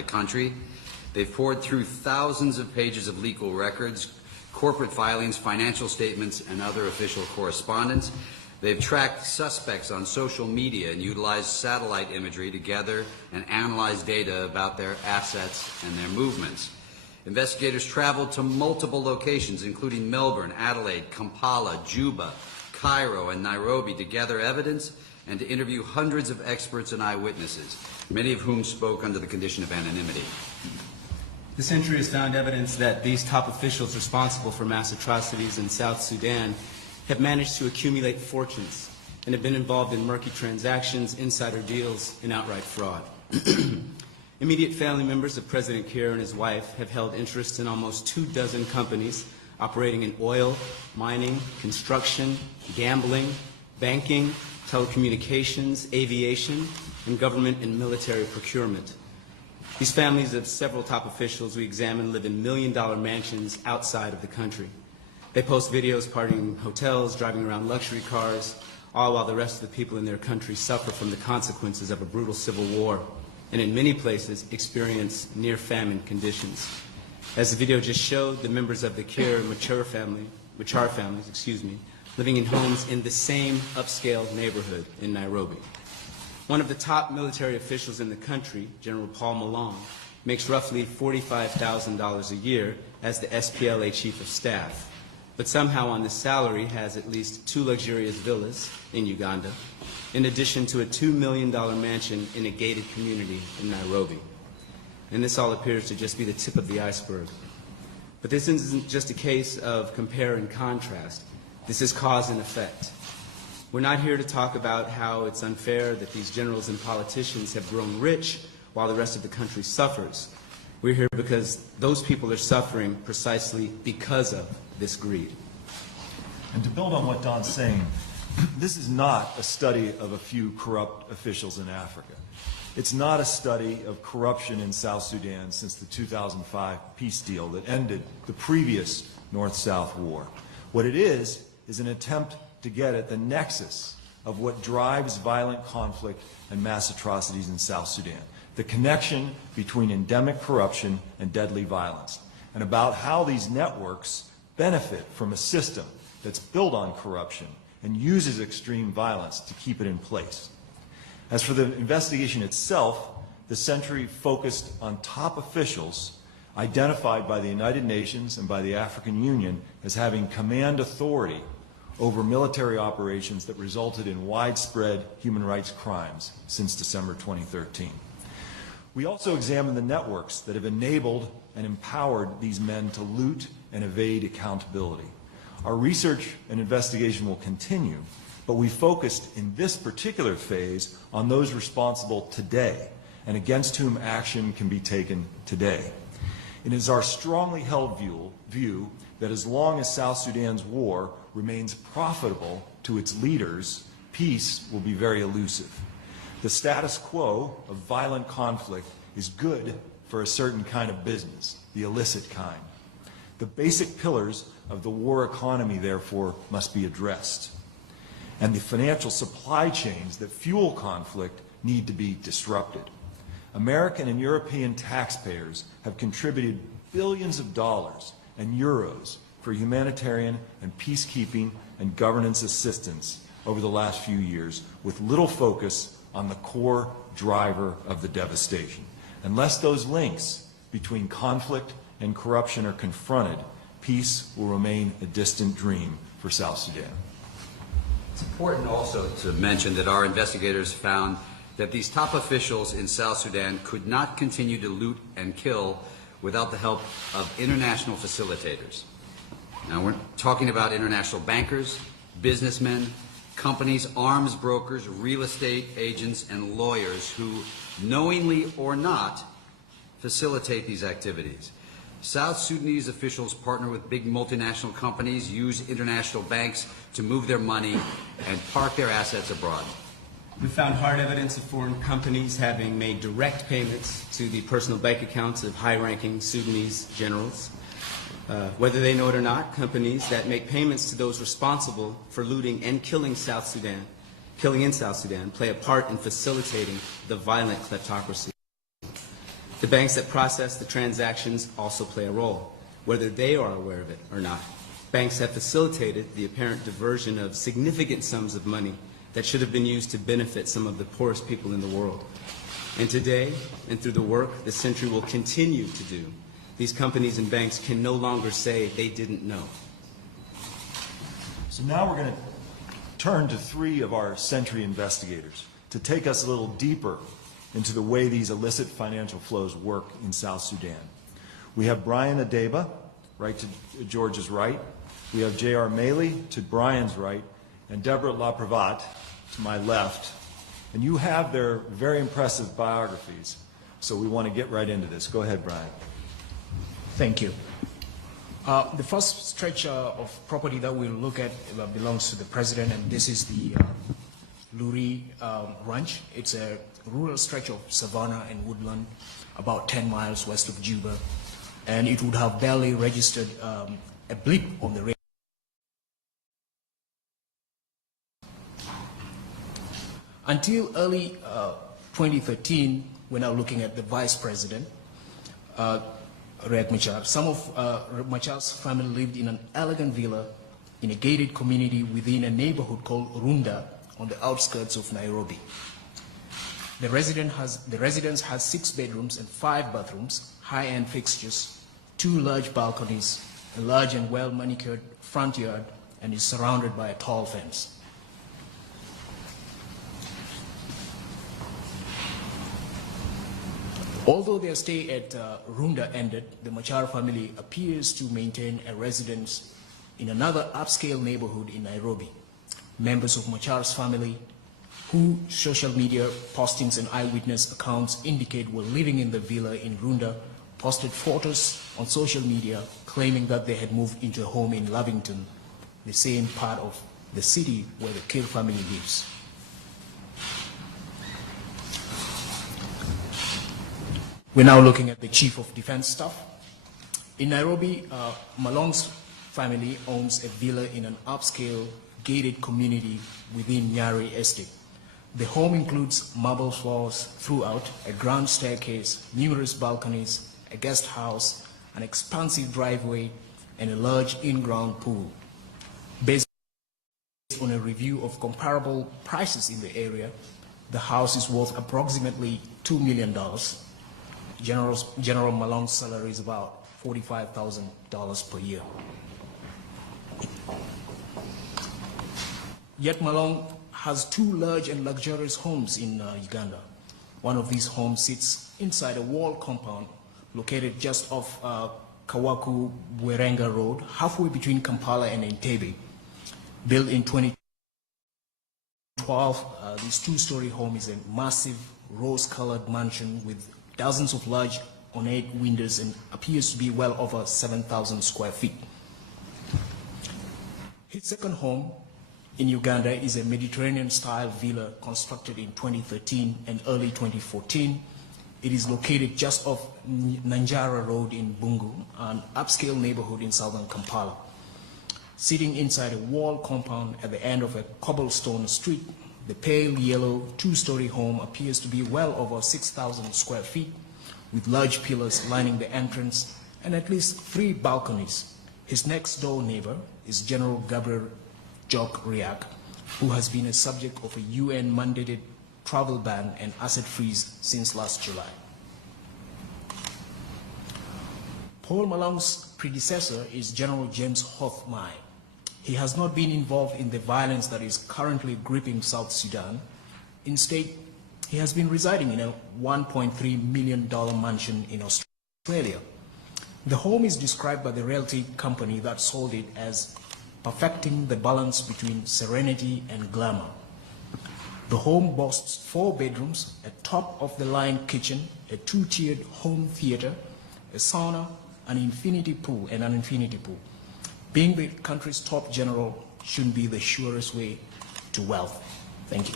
the country. They've poured through thousands of pages of legal records, corporate filings, financial statements, and other official correspondence. They've tracked suspects on social media and utilized satellite imagery to gather and analyze data about their assets and their movements. Investigators traveled to multiple locations, including Melbourne, Adelaide, Kampala, Juba, Cairo, and Nairobi, to gather evidence and to interview hundreds of experts and eyewitnesses, many of whom spoke under the condition of anonymity. The Century has found evidence that these top officials responsible for mass atrocities in South Sudan have managed to accumulate fortunes and have been involved in murky transactions, insider deals, and outright fraud. Immediate family members of President Kiir and his wife have held interests in almost 24 companies operating in oil, mining, construction, gambling, banking, telecommunications, aviation, and government and military procurement. These families of several top officials we examined live in million-dollar mansions outside of the country. They post videos partying in hotels, driving around luxury cars, all while the rest of the people in their country suffer from the consequences of a brutal civil war, and in many places experience near-famine conditions. As the video just showed, the members of the Kiir and Machar families, living in homes in the same upscale neighborhood in Nairobi. One of the top military officials in the country, General Paul Malong, makes roughly $45,000 a year as the SPLA Chief of Staff, but somehow on this salary has at least 2 luxurious villas in Uganda, in addition to a $2 million mansion in a gated community in Nairobi. And this all appears to just be the tip of the iceberg. But this isn't just a case of compare and contrast. This is cause and effect. We're not here to talk about how it's unfair that these generals and politicians have grown rich while the rest of the country suffers. We're here because those people are suffering precisely because of this greed. And to build on what Don's saying, this is not a study of a few corrupt officials in Africa. It's not a study of corruption in South Sudan since the 2005 peace deal that ended the previous North-South war. What it is an attempt to get at the nexus of what drives violent conflict and mass atrocities in South Sudan, the connection between endemic corruption and deadly violence, and about how these networks benefit from a system that's built on corruption and uses extreme violence to keep it in place. As for the investigation itself, the Century focused on top officials identified by the United Nations and by the African Union as having command authority over military operations that resulted in widespread human rights crimes since December 2013. We also examined the networks that have enabled and empowered these men to loot and evade accountability. Our research and investigation will continue, but we focused in this particular phase on those responsible today and against whom action can be taken today. It is our strongly held view that as long as South Sudan's war remains profitable to its leaders, peace will be very elusive. The status quo of violent conflict is good for a certain kind of business, the illicit kind. The basic pillars of the war economy, therefore, must be addressed. And the financial supply chains that fuel conflict need to be disrupted. American and European taxpayers have contributed billions of dollars and euros for humanitarian and peacekeeping and governance assistance over the last few years, with little focus on the core driver of the devastation. Unless those links between conflict and corruption are confronted, peace will remain a distant dream for South Sudan. It's important also to mention that our investigators found that these top officials in South Sudan could not continue to loot and kill without the help of international facilitators. Now, we're talking about international bankers, businessmen, companies, arms brokers, real estate agents, and lawyers who, knowingly or not, facilitate these activities. South Sudanese officials partner with big multinational companies, use international banks to move their money, and park their assets abroad. We found hard evidence of foreign companies having made direct payments to the personal bank accounts of high-ranking Sudanese generals. Whether they know it or not, companies that make payments to those responsible for looting and killing in South Sudan, play a part in facilitating the violent kleptocracy. The banks that process the transactions also play a role, whether they are aware of it or not. Banks have facilitated the apparent diversion of significant sums of money that should have been used to benefit some of the poorest people in the world. And today, and through the work the Century will continue to do, these companies and banks can no longer say they didn't know. So now we're going to turn to three of our Century investigators to take us a little deeper into the way these illicit financial flows work in South Sudan. We have Brian Adeba, right to George's right. We have J.R. Maley to Brian's right, and Deborah LaPrevat to my left. And you have their very impressive biographies, so we want to get right into this. Go ahead, Brian. Thank you. The first stretch of property that we'll look at belongs to the president, and this is the Luri Ranch. It's a rural stretch of savanna and woodland about 10 miles west of Juba, and it would have barely registered a blip on the radar. Until early 2013, we're now looking at the vice president, Riek Machar. Some of Machar's family lived in an elegant villa in a gated community within a neighborhood called Runda on the outskirts of Nairobi. The residence has 6 bedrooms and 5 bathrooms, high-end fixtures, 2 large balconies, a large and well-manicured front yard, and is surrounded by a tall fence. Although their stay at Runda ended, the Machar family appears to maintain a residence in another upscale neighborhood in Nairobi. Members of Machar's family, who social media postings and eyewitness accounts indicate were living in the villa in Runda, posted photos on social media claiming that they had moved into a home in Lavington, the same part of the city where the Kir family lives. We're now looking at the Chief of Defense Staff. In Nairobi, Malong's family owns a villa in an upscale gated community within Nyari Estate. The home includes marble floors throughout, a grand staircase, numerous balconies, a guest house, an expansive driveway, and a large in-ground pool. Based on a review of comparable prices in the area, the house is worth approximately $2 million. General Malong's salary is about $45,000 per year. Yet Malong has 2 large and luxurious homes in Uganda. One of these homes sits inside a wall compound located just off Kawaku Bwerenga Road, halfway between Kampala and Entebbe. Built in 2012, this 2-story home is a massive rose-colored mansion with dozens of large ornate windows and appears to be well over 7,000 square feet. His second home in Uganda is a Mediterranean-style villa constructed in 2013 and early 2014. It is located just off Nanjara Road in Bungu, an upscale neighborhood in southern Kampala. Sitting inside a wall compound at the end of a cobblestone street, the pale yellow 2-story home appears to be well over 6,000 square feet, with large pillars lining the entrance and at least 3 balconies. His next door neighbor is General Gabriel Jock Riak, who has been a subject of a UN-mandated travel ban and asset freeze since last July. Paul Malong's predecessor is General James Hoth Mai. He has not been involved in the violence that is currently gripping South Sudan. Instead, he has been residing in a $1.3 million mansion in Australia. The home is described by the realty company that sold it as perfecting the balance between serenity and glamour. The home boasts 4 bedrooms, a top-of-the-line kitchen, a 2-tiered home theater, a sauna, an infinity pool. Being the country's top general shouldn't be the surest way to wealth. Thank you.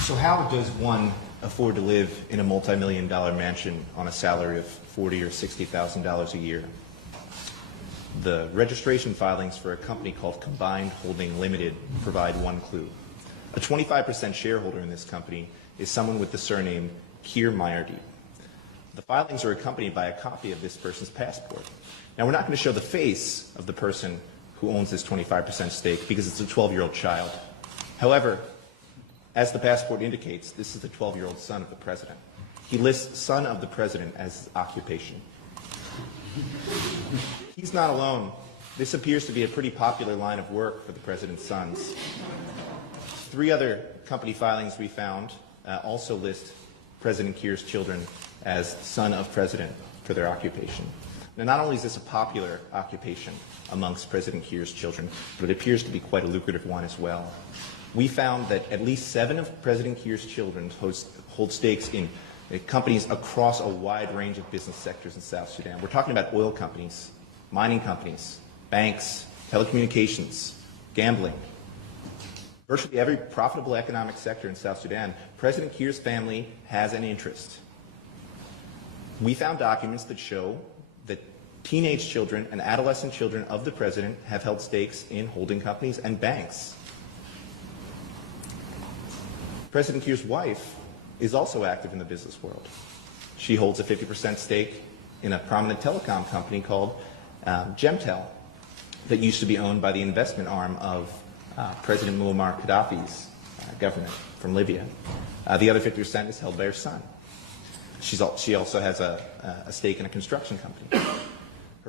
So how does one afford to live in a multi-million-dollar mansion on a salary of $40,000 or $60,000 a year? The registration filings for a company called Combined Holding Limited provide one clue. A 25% shareholder in this company is someone with the surname Keir Meyerdeep. The filings are accompanied by a copy of this person's passport. Now, we're not going to show the face of the person who owns this 25% stake because it's a 12-year-old child. However, as the passport indicates, this is the 12-year-old son of the president. He lists son of the president as his occupation. He's not alone. This appears to be a pretty popular line of work for the president's sons. 3 other company filings we found also list President Keir's children as son of president for their occupation. Now, not only is this a popular occupation amongst President Keir's children, but it appears to be quite a lucrative one as well. We found that at least 7 of President Keir's children hold stakes in companies across a wide range of business sectors in South Sudan. We're talking about oil companies, mining companies, banks, telecommunications, gambling. Virtually every profitable economic sector in South Sudan, President Keir's family has an interest. We found documents that show that teenage children and adolescent children of the president have held stakes in holding companies and banks. President Keir's wife is also active in the business world. She holds a 50% stake in a prominent telecom company called Gemtel that used to be owned by the investment arm of President Muammar Gaddafi's government from Libya. The other 50% is held by her son. She also has a stake in a construction company.